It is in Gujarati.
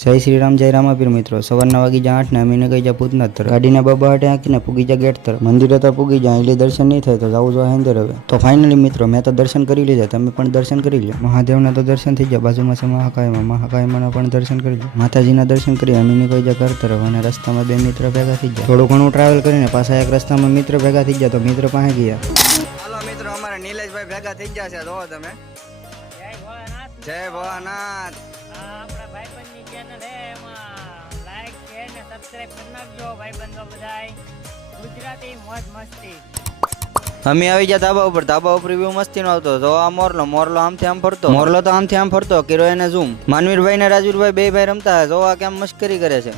જય શ્રી રામ જય રામાપીર મિત્રો સવારના વાગી જા 8 ને અમીને કહી જા પૂતના તરફ ગાડીના બબાહટે આંકીને પૂગી જા ગેટ તરફ મંદિરે તો પૂગી જા એટલે દર્શન નહીં થાય તો જાવું જો અંદર હવે તો ફાઇનલી મિત્રો મેં તો દર્શન કરી લીધા તમે પણ દર્શન કરી લો મહાદેવના તો દર્શન થઈ ગયા બાજુમાં છે મહાકાયમાં પણ દર્શન કરી લો માતાજીના દર્શન કરી અમીને કહી જા ઘર તરફ અને રસ્તામાં બે મિત્ર ભેગા થઈ ગયા થોડું ઘણું ટ્રાવેલ કરીને પાછા એક રસ્તામાં મિત્ર ભેગા થઈ ગયા તો મિત્ર પાસે ગયા હાલો મિત્રો અમારા નીલેશભાઈ ભેગા થઈ ગયા છે જોવો તમે જય ભોળાનાથ આપણા ભાઈબંધની ચેનલ હે એમાં લાઈક શેર ને સબસ્ક્રાઇબ કરી નાખજો ભાઈબંધો બધાય ગુજરાતી મોજ મસ્તી અમે આવી ગયા ધાબા ઉપર વ્યૂ મસ્તી નો આવતો જો આ મોરલો આમથી આમ ફરતો કિરો એને ઝૂમ માનવીરભાઈ ને રાજવીરભાઈ બે ભાઈ રમતા જો આ કેમ મસ્કરી કરે છે